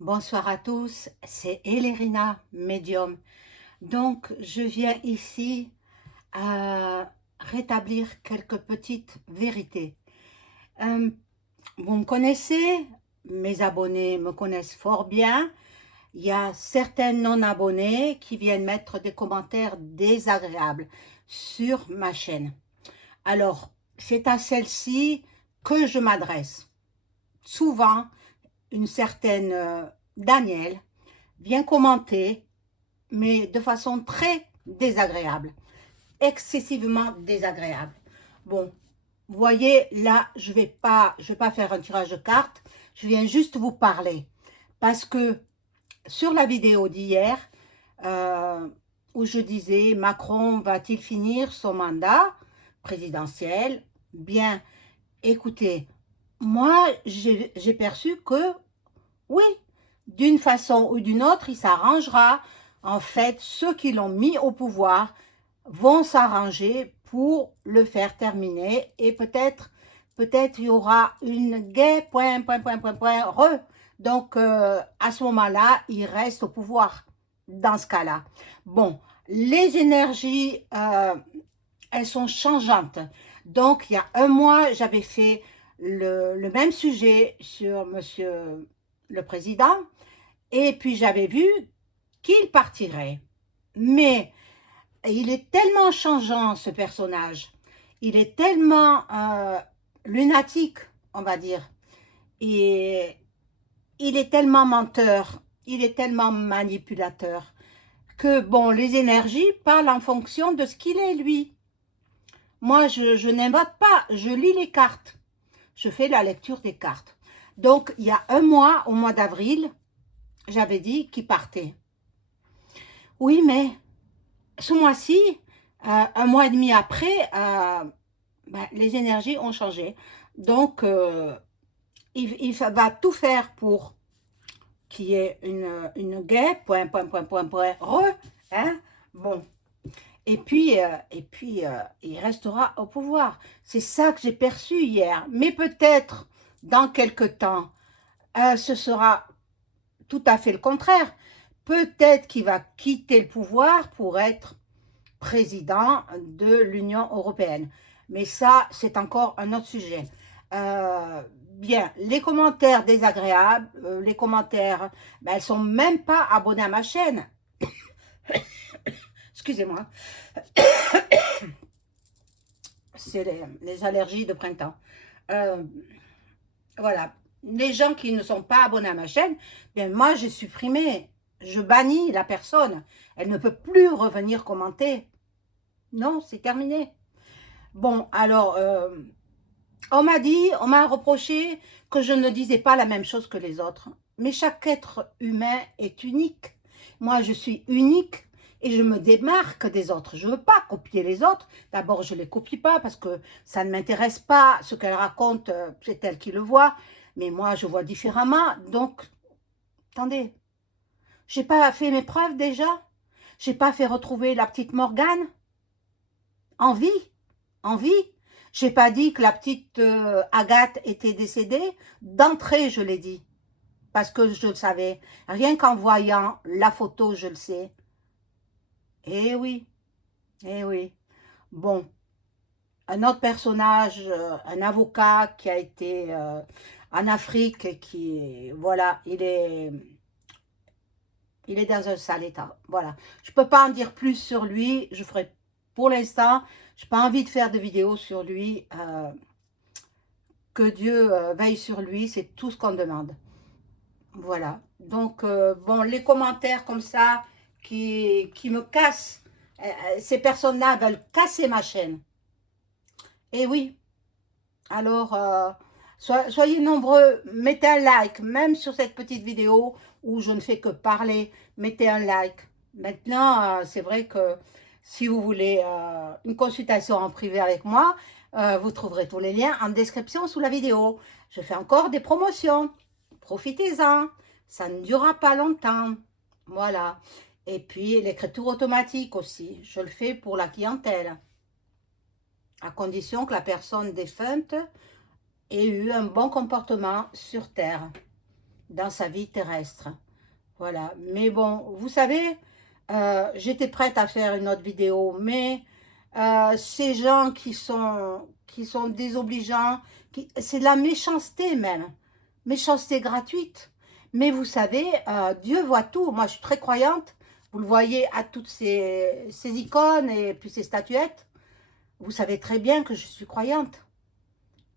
Bonsoir à tous, c'est Elérina, médium. Donc, je viens ici à rétablir quelques petites vérités. Euh, Vous me connaissez, mes abonnés me connaissent fort bien. Il y a certains non-abonnés qui viennent mettre des commentaires désagréables sur ma chaîne. Alors, c'est à celle-ci que je m'adresse. Souvent, une certaine Danielle vient commenter, mais de façon très désagréable, excessivement désagréable. Bon, vous voyez, là, je vais pas faire un tirage de cartes, je viens juste vous parler. Parce que sur la vidéo d'hier, euh, où je disais Macron va-t-il finir son mandat présidentiel? Bien, écoutez, moi, j'ai perçu que oui, d'une façon ou d'une autre, il s'arrangera. En fait, ceux qui l'ont mis au pouvoir vont s'arranger pour le faire terminer et peut-être il y aura une guerre, point, point, point, point, point, re. Donc, à ce moment-là, il reste au pouvoir dans ce cas-là. Bon, les énergies, elles sont changeantes. Donc, il y a un mois, j'avais fait le même sujet sur Monsieur le Président, et puis j'avais vu qu'il partirait. Mais il est tellement changeant, ce personnage. Il est tellement lunatique, on va dire. Et il est tellement menteur, il est tellement manipulateur, que bon, les énergies parlent en fonction de ce qu'il est, lui. Moi, je n'invente pas, je lis les cartes. Je fais la lecture des cartes. Donc, il y a un mois, au mois d'avril, j'avais dit qu'il partait. Oui, mais ce mois-ci, un mois et demi après, les énergies ont changé. Donc, il va tout faire pour qu'il y ait une guerre, point, point, point, point, point, hein? Bon. Et puis, il restera au pouvoir. C'est ça que j'ai perçu hier. Mais peut-être, dans quelque temps, ce sera tout à fait le contraire. Peut-être qu'il va quitter le pouvoir pour être président de l'Union européenne. Mais ça, c'est encore un autre sujet. Bien, les commentaires désagréables, les commentaires, ben, elles ne sont même pas abonnées à ma chaîne. Excusez-moi, c'est les allergies de printemps. Euh, voilà, les gens qui ne sont pas abonnés à ma chaîne, bien moi j'ai supprimé, je bannis la personne. Elle ne peut plus revenir commenter. Non, c'est terminé. Bon, alors, on m'a reproché que je ne disais pas la même chose que les autres. Mais chaque être humain est unique. Moi, je suis unique et je me démarque des autres. Je ne veux pas copier les autres. D'abord, je ne les copie pas parce que ça ne m'intéresse pas. Ce qu'elles racontent, c'est elles qui le voient. Mais moi, je vois différemment. Donc, attendez, j'ai pas fait mes preuves déjà. J'ai pas fait retrouver la petite Morgane en vie. En vie. J'ai pas dit que la petite Agathe était décédée. D'entrée, je l'ai dit. Parce que je le savais. Rien qu'en voyant la photo, je le sais. Eh oui, eh oui. Bon, un autre personnage, un avocat qui a été en Afrique et qui, voilà, il est dans un sale état. Voilà. Je ne peux pas en dire plus sur lui. Je ferai, pour l'instant, je n'ai pas envie de faire de vidéos sur lui. Que Dieu veille sur lui, c'est tout ce qu'on demande. Voilà. Donc, bon, les commentaires comme ça qui me cassent, ces personnes-là veulent casser ma chaîne. Et oui, alors, soyez nombreux, mettez un like, même sur cette petite vidéo où je ne fais que parler, mettez un like. Maintenant, c'est vrai que si vous voulez une consultation en privé avec moi, vous trouverez tous les liens en description sous la vidéo. Je fais encore des promotions, profitez-en, ça ne durera pas longtemps. Voilà. Et puis, l'écriture automatique aussi, je le fais pour la clientèle, à condition que la personne défunte ait eu un bon comportement sur Terre. dans sa vie terrestre. Voilà. Mais bon, vous savez, j'étais prête à faire une autre vidéo, mais ces gens qui sont désobligeants, c'est de la méchanceté même, méchanceté gratuite. Mais vous savez, Dieu voit tout. Moi, je suis très croyante. Vous le voyez à toutes ces icônes et puis ces statuettes. Vous savez très bien que je suis croyante.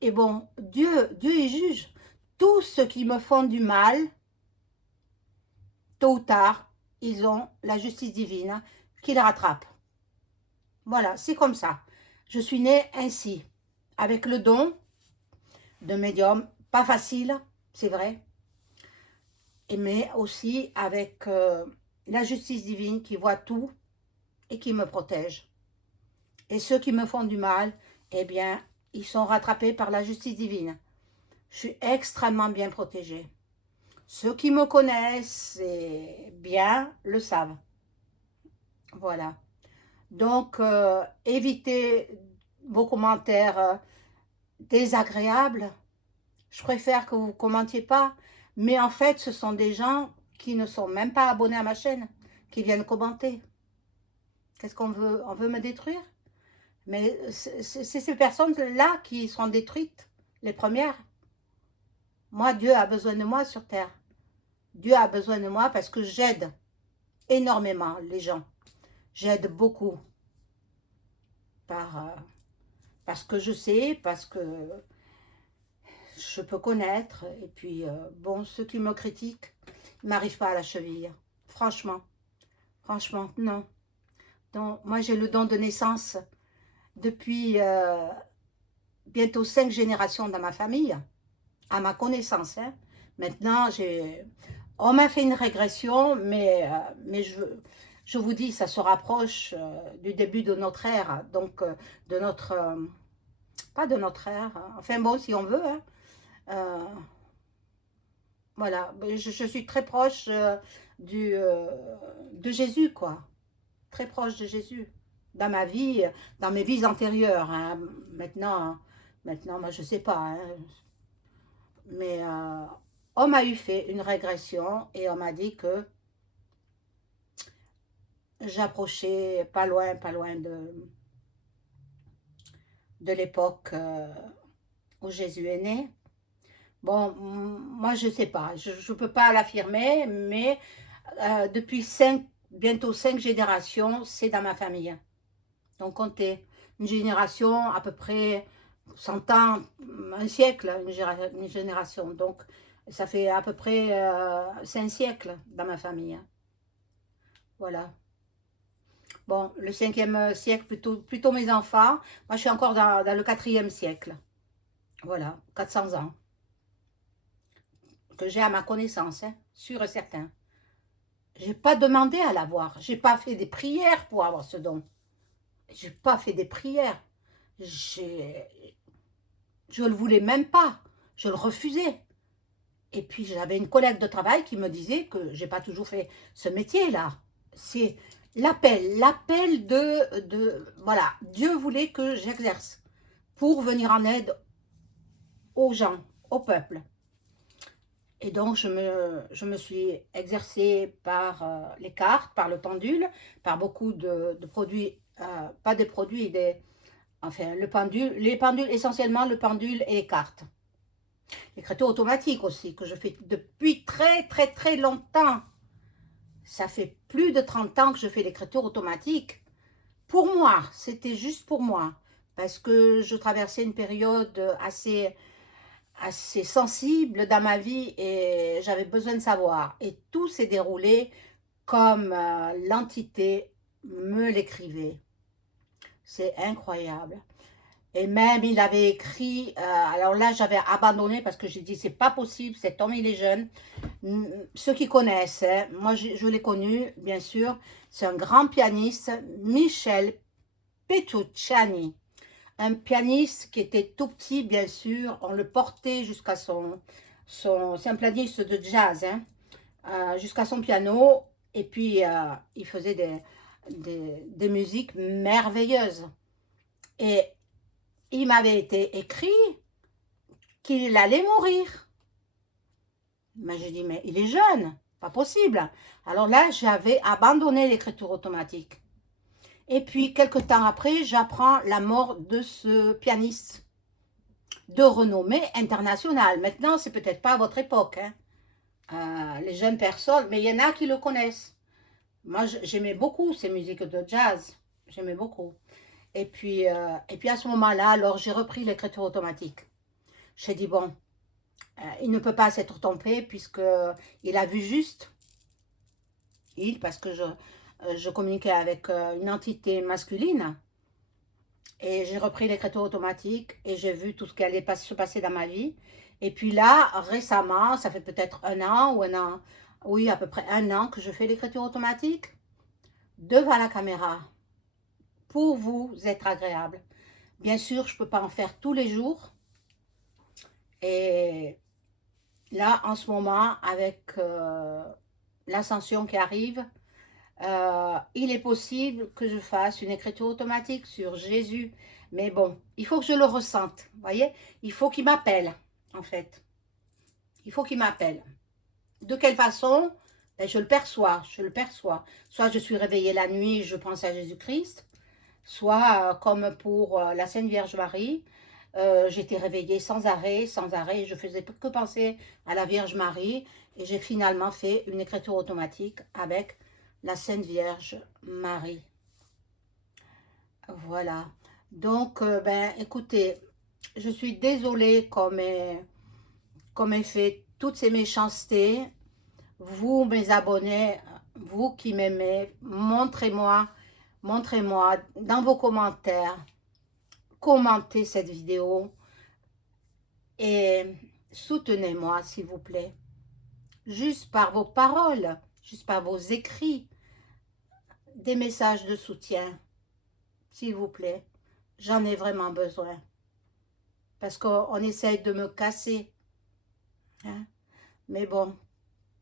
Et bon, Dieu est juge. Tous ceux qui me font du mal, tôt ou tard, ils ont la justice divine qui les rattrape. Voilà, c'est comme ça. Je suis née ainsi, avec le don de médium, pas facile, c'est vrai, mais aussi avec la justice divine qui voit tout et qui me protège. Et ceux qui me font du mal, eh bien, ils sont rattrapés par la justice divine. Je suis extrêmement bien protégée. Ceux qui me connaissent bien le savent. Voilà. Donc, évitez vos commentaires désagréables. Je préfère que vous ne commentiez pas. Mais en fait, ce sont des gens qui ne sont même pas abonnés à ma chaîne, qui viennent commenter. Qu'est-ce qu'on veut? On veut me détruire? Mais c'est ces personnes-là qui seront détruites, les premières. Moi, Dieu a besoin de moi sur terre. Dieu a besoin de moi parce que j'aide énormément les gens. J'aide beaucoup. Parce que je sais, parce que je peux connaître. Et puis, bon, ceux qui me critiquent, ils m'arrivent pas à la cheville. Franchement, non. Donc, moi, j'ai le don de naissance depuis bientôt 5 générations dans ma famille, à ma connaissance. Hein. Maintenant, on m'a fait une régression, mais je vous dis, ça se rapproche du début de notre ère, donc de notre... pas de notre ère, hein. Enfin bon, si on veut. Hein. Voilà, je suis très proche de Jésus, quoi. Très proche de Jésus. Dans ma vie, dans mes vies antérieures. Hein. Maintenant, moi, je sais pas. Hein. Mais on m'a eu fait une régression et on m'a dit que j'approchais pas loin de l'époque où Jésus est né. Bon, moi, je sais pas. Je ne peux pas l'affirmer, mais depuis bientôt 5 générations, c'est dans ma famille. Donc, comptez. Une génération, à peu près 100 ans, un siècle, une génération. Donc, ça fait à peu près 5 siècles dans ma famille. Voilà. Bon, le 5e siècle, plutôt mes enfants. Moi, je suis encore dans le 4e siècle. Voilà, 400 ans. Que j'ai à ma connaissance, hein, sûr et certain. Je n'ai pas demandé à l'avoir. Je n'ai pas fait des prières pour avoir ce don. Je n'ai pas fait des prières. Je ne le voulais même pas. Je le refusais. Et puis, j'avais une collègue de travail qui me disait que je n'ai pas toujours fait ce métier-là. C'est l'appel voilà, Dieu voulait que j'exerce pour venir en aide aux gens, au peuple. Et donc, je me suis exercée par les cartes, par le pendule, par beaucoup de produits, pas des produits, enfin, les pendules, essentiellement le pendule et les cartes. L'écriture automatique aussi, que je fais depuis très longtemps. Ça fait plus de 30 ans que je fais l'écriture automatique. Pour moi, c'était juste pour moi. Parce que je traversais une période assez sensible dans ma vie et j'avais besoin de savoir. Et tout s'est déroulé comme l'entité me l'écrivait. C'est incroyable. Et même, il avait écrit, alors là, j'avais abandonné parce que j'ai dit, c'est pas possible, cet homme, il est jeune. Ceux qui connaissent, hein, moi, je l'ai connu, bien sûr, c'est un grand pianiste, Michel Petrucciani. Un pianiste qui était tout petit, bien sûr, on le portait jusqu'à c'est un pianiste de jazz, hein, jusqu'à son piano, et puis il faisait des musiques merveilleuses. Et il m'avait été écrit qu'il allait mourir. Mais j'ai dit, mais il est jeune, pas possible. Alors là, j'avais abandonné l'écriture automatique. Et puis, quelques temps après, j'apprends la mort de ce pianiste de renommée internationale. Maintenant, c'est peut-être pas à votre époque, hein. Les jeunes personnes, mais il y en a qui le connaissent. Moi, j'aimais beaucoup ces musiques de jazz. J'aimais beaucoup. Et puis à ce moment-là, alors j'ai repris l'écriture automatique. J'ai dit, bon, il ne peut pas s'être trompé puisque il a vu juste. Parce que je communiquais avec une entité masculine. Et j'ai repris l'écriture automatique et j'ai vu tout ce qui allait se passer dans ma vie. Et puis là, récemment, ça fait peut-être un an ou un an, oui, à peu près un an que je fais l'écriture automatique devant la caméra pour vous être agréable. Bien sûr, je ne peux pas en faire tous les jours. Et là, en ce moment, avec l'ascension qui arrive, il est possible que je fasse une écriture automatique sur Jésus. Mais bon, il faut que je le ressente, vous voyez. Il faut qu'il m'appelle, en fait. Il faut qu'il m'appelle. De quelle façon? Ben, je le perçois, je le perçois. Soit je suis réveillée la nuit, je pense à Jésus-Christ, soit comme pour la Sainte Vierge Marie, j'étais réveillée sans arrêt, je faisais que penser à la Vierge Marie, et j'ai finalement fait une écriture automatique avec la Sainte Vierge Marie. Voilà. Donc, ben, écoutez, je suis désolée qu'on ait fait toutes ces méchancetés. Vous, mes abonnés, vous qui m'aimez, montrez-moi dans vos commentaires, commentez cette vidéo et soutenez-moi, s'il vous plaît. Juste par vos paroles, juste par vos écrits, des messages de soutien, s'il vous plaît. J'en ai vraiment besoin. Parce qu'on essaye de me casser. Hein? Mais bon,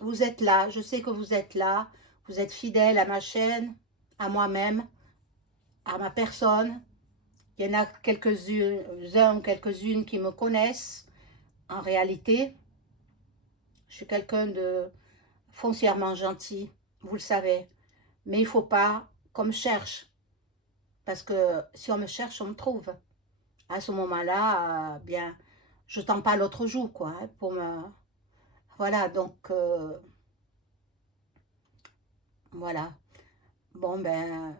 vous êtes là, je sais que vous êtes là. Vous êtes fidèles à ma chaîne, à moi-même, à ma personne. Il y en a quelques-uns ou quelques-unes qui me connaissent. En réalité, je suis quelqu'un de foncièrement gentil, vous le savez. Mais il ne faut pas qu'on me cherche. Parce que si on me cherche, on me trouve. À ce moment-là, bien, je tends pas l'autre joue, quoi, hein, pour me... Voilà, donc, voilà. Bon, ben,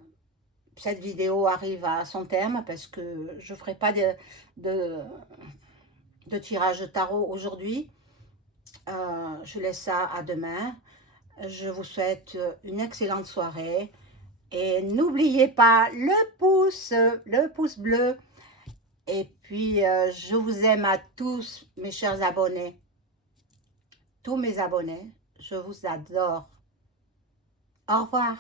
cette vidéo arrive à son terme parce que je ne ferai pas de, de tirage de tarot aujourd'hui. Je laisse ça à demain. Je vous souhaite une excellente soirée. Et n'oubliez pas le pouce bleu. Et puis, je vous aime à tous, mes chers abonnés. Tous mes abonnés, je vous adore. Au revoir.